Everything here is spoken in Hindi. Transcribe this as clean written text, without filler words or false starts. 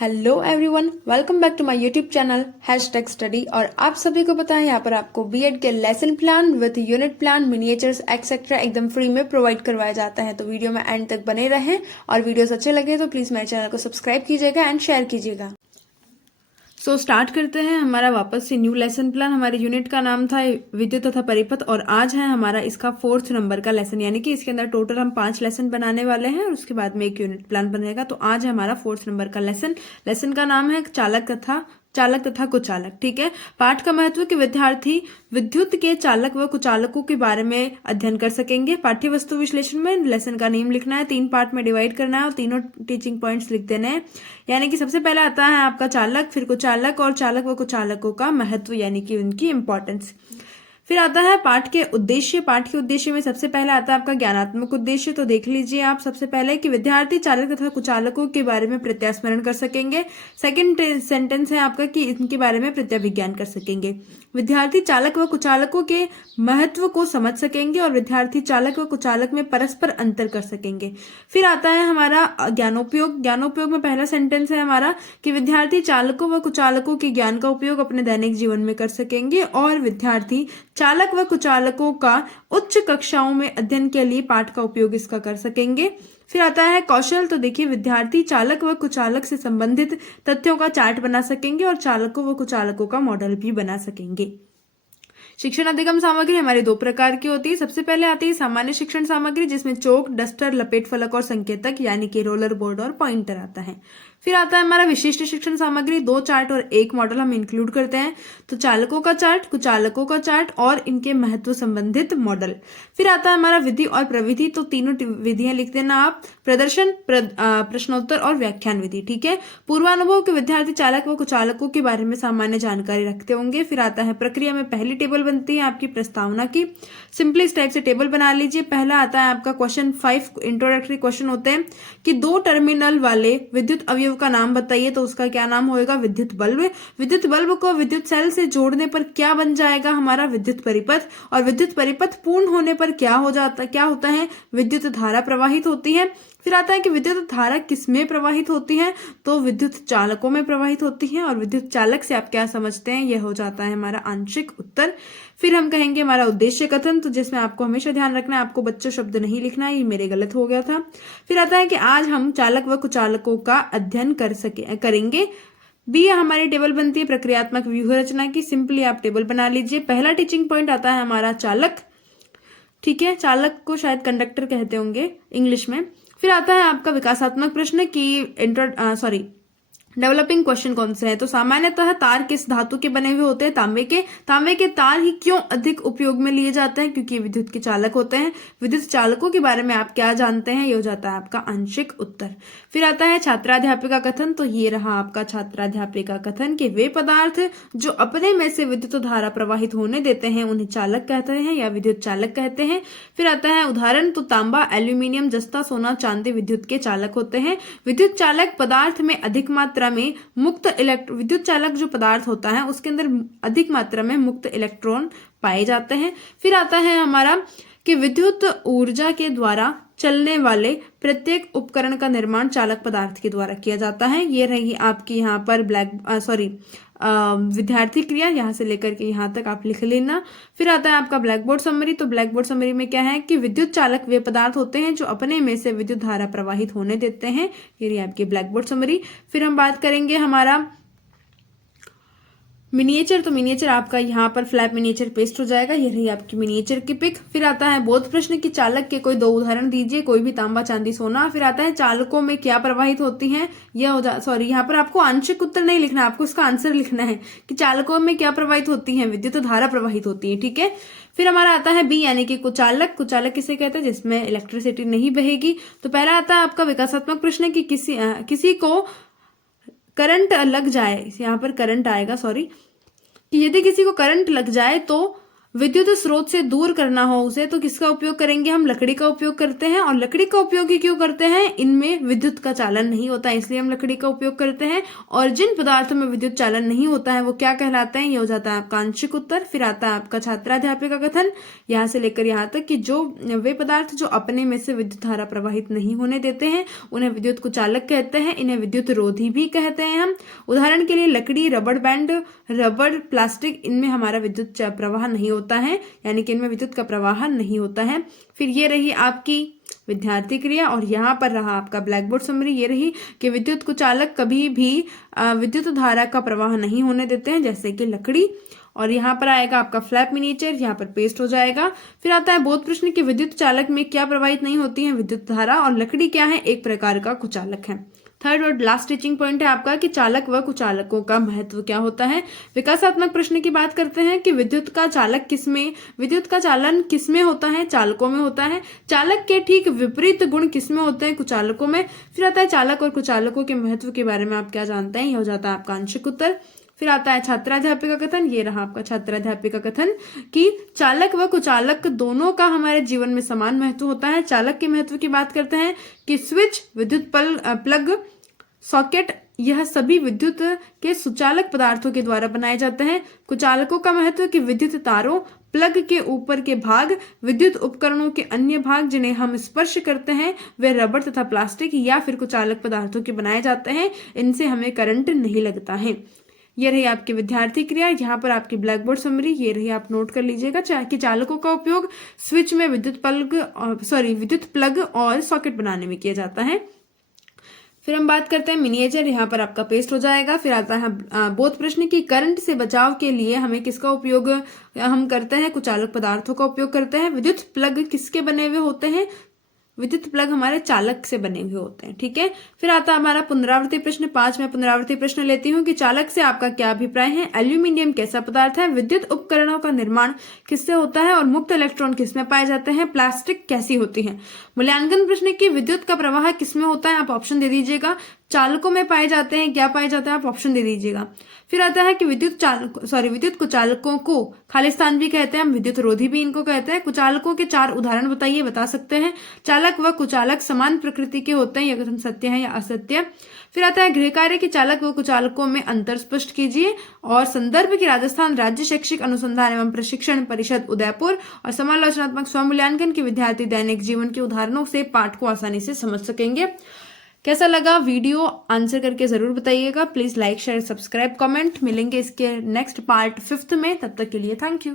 Hello everyone, welcome back to my YouTube channel hashtag study. और आप सभी को पता है यहाँ पर आपको बीएड के lesson plan with unit plan, miniatures etcetera एकदम फ्री में प्रोवाइड करवाया जाता है। तो वीडियो में एंड तक बने रहें और वीडियोस अच्छे लगे तो प्लीज़ मेरे चैनल को सब्सक्राइब कीजिएगा एंड शेयर कीजिएगा। सो स्टार्ट करते हैं हमारा वापस से न्यू लेसन प्लान। हमारे यूनिट का नाम था विद्युत तथा परिपथ और आज है हमारा इसका 4th नंबर का लेसन, यानी कि इसके अंदर टोटल हम 5 लेसन बनाने वाले हैं और उसके बाद में एक यूनिट प्लान बनेगा। तो आज है हमारा 4th नंबर का लेसन का नाम है चालक तथा कुचालक। ठीक है। पाठ का महत्व कि विद्यार्थी विद्युत के चालक व कुचालकों के बारे में अध्ययन कर सकेंगे। पाठ्य वस्तु विश्लेषण में लेसन का नेम लिखना है, 3 पार्ट में डिवाइड करना है और तीनों टीचिंग पॉइंट्स लिख देने हैं। यानी कि सबसे पहले आता है आपका चालक, फिर कुचालक और चालक व कुचालकों का महत्व यानी कि उनकी इंपॉर्टेंस। फिर आता है पाठ के उद्देश्य। पाठ के उद्देश्य में सबसे पहले आता है आपका ज्ञानात्मक उद्देश्य। तो देख लीजिए आप सबसे पहले कि विद्यार्थी चालक तथा कुचालकों के बारे में प्रत्यास्मरण कर सकेंगे। सेकंड सेंटेंस है आपका कि इनके बारे में प्रत्याभिज्ञान कर सकेंगे। विद्यार्थी चालक व कुचालकों के महत्व को समझ सकेंगे और विद्यार्थी चालक व कुचालक में परस्पर अंतर कर सकेंगे। फिर आता है हमारा ज्ञानोपयोग। ज्ञानोपयोग में पहला सेंटेंस है हमारा कि विद्यार्थी चालकों व कुचालकों के ज्ञान का उपयोग अपने दैनिक जीवन में कर सकेंगे और विद्यार्थी चालक व कुचालकों का उच्च कक्षाओं में अध्ययन के लिए पाठ का उपयोग इसका कर सकेंगे। फिर आता है कौशल। तो देखिए विद्यार्थी चालक व कुचालक से संबंधित तथ्यों का चार्ट बना सकेंगे और चालकों व कुचालकों का मॉडल भी बना सकेंगे। शिक्षण अधिगम सामग्री हमारी 2 प्रकार की होती है। सबसे पहले आती है सामान्य शिक्षण सामग्री जिसमें चौक, डस्टर, लपेट फलक और संकेतक यानी कि रोलर बोर्ड और पॉइंटर आता है। फिर आता है हमारा विशिष्ट शिक्षण सामग्री, 2 चार्ट और 1 मॉडल हम इंक्लूड करते हैं। तो चालकों का चार्ट, कुचालकों का चार्ट और इनके महत्व संबंधित मॉडल। फिर आता है हमारा विधि और प्रविधि। तो तीनों विधियां लिख देना आप, प्रदर्शन, प्रश्नोत्तर और व्याख्यान विधि। ठीक है। पूर्वानुभव के विद्यार्थी चालक व कुचालकों के बारे में सामान्य जानकारी रखते होंगे। फिर आता है प्रक्रिया में पहली टेबल बनती है आपकी प्रस्तावना की। सिंपली इस टाइप से टेबल बना लीजिए। पहला आता है आपका क्वेश्चन 5 इंट्रोडक्टरी क्वेश्चन होते हैं कि 2 टर्मिनल वाले विद्युत अवयव का नाम बताइए। तो उसका क्या नाम होएगा? विद्युत बल्ब। विद्युत बल्ब को विद्युत सेल से जोड़ने पर क्या बन जाएगा? हमारा विद्युत परिपथ। और विद्युत परिपथ पूर्ण होने पर क्या होता है? विद्युत धारा प्रवाहित होती है। फिर आता है कि विद्युत धारा किसमें प्रवाहित होती है? तो विद्युत चालकों में प्रवाहित होती है। और विद्युत चालक से आप क्या समझते हैं? यह हो जाता है हमारा आंशिक उत्तर। फिर हम कहेंगे हमारा उद्देश्य कथन, तो जिसमें आपको हमेशा ध्यान रखना है, आपको बच्चा शब्द नहीं लिखना है, ये मेरे गलत हो गया था। फिर आता है कि आज हम चालक व कुचालकों का अध्ययन करेंगे। बी हमारी टेबल बनती है प्रक्रियात्मक व्यूह रचना की। सिंपली आप टेबल बना लीजिए। पहला टीचिंग पॉइंट आता है हमारा चालक। ठीक है, चालक को शायद कंडक्टर कहते होंगे इंग्लिश में। फिर आता है आपका विकासात्मक प्रश्न की डेवलपिंग क्वेश्चन कौन से है? तो सामान्यतः तार किस धातु के बने हुए होते हैं? तांबे के तार ही क्यों अधिक उपयोग में लिए जाते हैं? क्योंकि विद्युत के चालक होते हैं। विद्युत चालकों के बारे में आप क्या जानते हैं? ये हो जाता है आपका आंशिक उत्तर। फिर आता है छात्राध्यापिका कथन। तो ये रहा आपका छात्राध्यापिका कथन कि वे पदार्थ जो अपने में से विद्युत धारा प्रवाहित होने देते हैं उन्हें चालक कहते हैं या विद्युत चालक कहते हैं। फिर आता है उदाहरण। तो तांबा, एल्यूमिनियम, जस्ता, सोना, चांदी विद्युत के चालक होते हैं। विद्युत चालक पदार्थ में अधिक मात्रा में विद्युत चालक जो पदार्थ होता है उसके अंदर अधिक मात्रा में मुक्त इलेक्ट्रॉन पाए जाते हैं। फिर आता है हमारा कि विद्युत ऊर्जा के द्वारा चलने वाले प्रत्येक उपकरण का निर्माण चालक पदार्थ के द्वारा किया जाता है। ये रही आपकी यहाँ पर विद्यार्थी क्रिया, यहाँ से लेकर के यहाँ तक आप लिख लेना। फिर आता है आपका ब्लैक बोर्ड समरी। तो ब्लैक बोर्ड समरी में क्या है कि विद्युत चालक वे पदार्थ होते हैं जो अपने में से विद्युत धारा प्रवाहित होने देते हैं। ये रही आपकी ब्लैक बोर्ड समरी। फिर हम बात करेंगे हमारा मिनिएचर। तो मिनिएचर आपका यहाँ पर फ्लैप मिनिएचर पेस्ट हो जाएगा। ये रही आपकी मिनिएचर की पिक। फिर आता है बोध प्रश्न की चालक के कोई 2 उदाहरण दीजिए, कोई भी तांबा, चांदी, सोना। फिर आता है चालकों में क्या प्रवाहित होती हैं? यहाँ पर आपको आंशिक उत्तर नहीं लिखना, आपको इसका आंसर लिखना है कि चालकों में क्या प्रवाहित होती है? विद्युत धारा प्रवाहित होती है। ठीक है। फिर हमारा आता है बी यानी कि कुचालक। कुचालक किसे कहते हैं? जिसमें इलेक्ट्रिसिटी नहीं बहेगी। तो पहला आता है आपका विकासात्मक प्रश्न की किसी को करंट लग जाए, यहाँ पर करंट आएगा कि यदि किसी को करंट लग जाए तो विद्युत स्रोत से दूर करना हो उसे, तो किसका उपयोग करेंगे हम? लकड़ी का उपयोग करते हैं। और लकड़ी का उपयोग ही क्यों करते हैं? इनमें विद्युत का चालन नहीं होता, इसलिए हम लकड़ी का उपयोग करते हैं। और जिन पदार्थों में विद्युत चालन नहीं होता है वो क्या कहलाते हैं? ये हो जाता है आपका आंशिक उत्तर। फिर आता है आपका छात्राध्यापक का कथन, यहाँ से लेकर यहाँ तक कि जो वे पदार्थ जो अपने में से विद्युत धारा प्रवाहित नहीं होने देते हैं उन्हें विद्युत कुचालक कहते हैं। इन्हें विद्युत रोधी भी कहते हैं हम। उदाहरण के लिए लकड़ी, रबड़ बैंड, रबड़, प्लास्टिक, इनमें हमारा विद्युत प्रवाह नहीं होता है, यानी कि इनमें विद्युत का प्रवाह नहीं होता है। फिर ये रही आपकी विद्यार्थी क्रिया और यहाँ पर रहा आपका ब्लैक बोर्ड समरी। ये रही कि विद्युत कुचालक कभी भी विद्युत धारा का प्रवाह नहीं होने देते हैं, जैसे कि लकड़ी। और यहाँ पर आएगा आपका फ्लैप मिनिएचर, यहाँ पर पेस्ट हो जाएगा। फिर आता है बोध प्रश्न कि विद्युत चालक में क्या प्रवाहित नहीं होती है? विद्युत धारा। और लकड़ी क्या है? एक प्रकार का कुचालक है। थर्ड और लास्ट टीचिंग पॉइंट है आपका कि चालक व कुचालकों का महत्व क्या होता है। विकासात्मक प्रश्न की बात करते हैं कि विद्युत का चालक किसमें, विद्युत का चालन किसमें होता है? चालकों में होता है। चालक के ठीक विपरीत गुण किसमें होते हैं? कुचालकों में। फिर आता है चालक और कुचालकों के महत्व के बारे में आप क्या जानते हैं? यह हो जाता है आपका आंशिक उत्तर। फिर आता है छात्राध्यापक का कथन। ये रहा आपका छात्राध्यापक का कथन कि चालक व कुचालक दोनों का हमारे जीवन में समान महत्व होता है। चालक के महत्व की बात करते हैं कि स्विच, विद्युत प्लग, सॉकेट, यह सभी विद्युत के सुचालक पदार्थों के द्वारा बनाए जाते हैं। कुचालकों का महत्व कि विद्युत तारों, प्लग के ऊपर के भाग, विद्युत उपकरणों के अन्य भाग जिन्हें हम स्पर्श करते हैं वे रबड़ तथा प्लास्टिक या फिर कुचालक पदार्थों के बनाए जाते हैं। इनसे हमें करंट नहीं लगता है। ये रही आपकी विद्यार्थी क्रिया। यहाँ पर आपकी ब्लैक बोर्ड समरी ये रही, आप नोट कर लीजिएगा कि चालकों का उपयोग स्विच में विद्युत प्लग और सॉकेट बनाने में किया जाता है। फिर हम बात करते हैं मिनिएचर, यहाँ पर आपका पेस्ट हो जाएगा। फिर आता है बोध प्रश्न की करंट से बचाव के लिए हमें किसका उपयोग हम करते हैं? कुचालक पदार्थों का उपयोग करते हैं। विद्युत प्लग किसके बने हुए होते हैं? विद्युत प्लग हमारे चालक से बने हुए होते हैं, ठीक है। फिर आता है हमारा पुनरावृत्ति प्रश्न 5 में पुनरावृत्ति प्रश्न लेती हूँ कि चालक से आपका क्या अभिप्राय है? एल्यूमिनियम कैसा पदार्थ है? विद्युत उपकरणों का निर्माण किससे होता है? और मुक्त इलेक्ट्रॉन किसमें पाए जाते हैं? प्लास्टिक कैसी होती है? मूल्यांकन प्रश्न की विद्युत का प्रवाह किसमें होता है? आप ऑप्शन दे दीजिएगा। चालकों में पाए जाते हैं, क्या पाए जाते हैं? आप ऑप्शन दे दीजिएगा। फिर आता है कि विद्युत कुचालकों को खालिस्तान भी कहते हैं हम, विद्युत रोधी भी इनको कहते हैं। कुचालकों के 4 उदाहरण बताइए, बता सकते हैं। चालक व कुचालक समान प्रकृति के होते हैं, यह कथन सत्य है या असत्य? फिर आता है गृह कार्य के चालक व कुचालकों में अंतर स्पष्ट कीजिए। और संदर्भ की राजस्थान राज्य शैक्षिक अनुसंधान एवं प्रशिक्षण परिषद उदयपुर और समालोचनात्मक स्वमूल्यांकन के विद्यार्थी दैनिक जीवन के उदाहरणों से पाठ को आसानी से समझ सकेंगे। कैसा लगा वीडियो? आंसर करके जरूर बताइएगा। Please like, share, subscribe, comment. मिलेंगे इसके नेक्स्ट पार्ट 5th में, तब तक के लिए थैंक यू।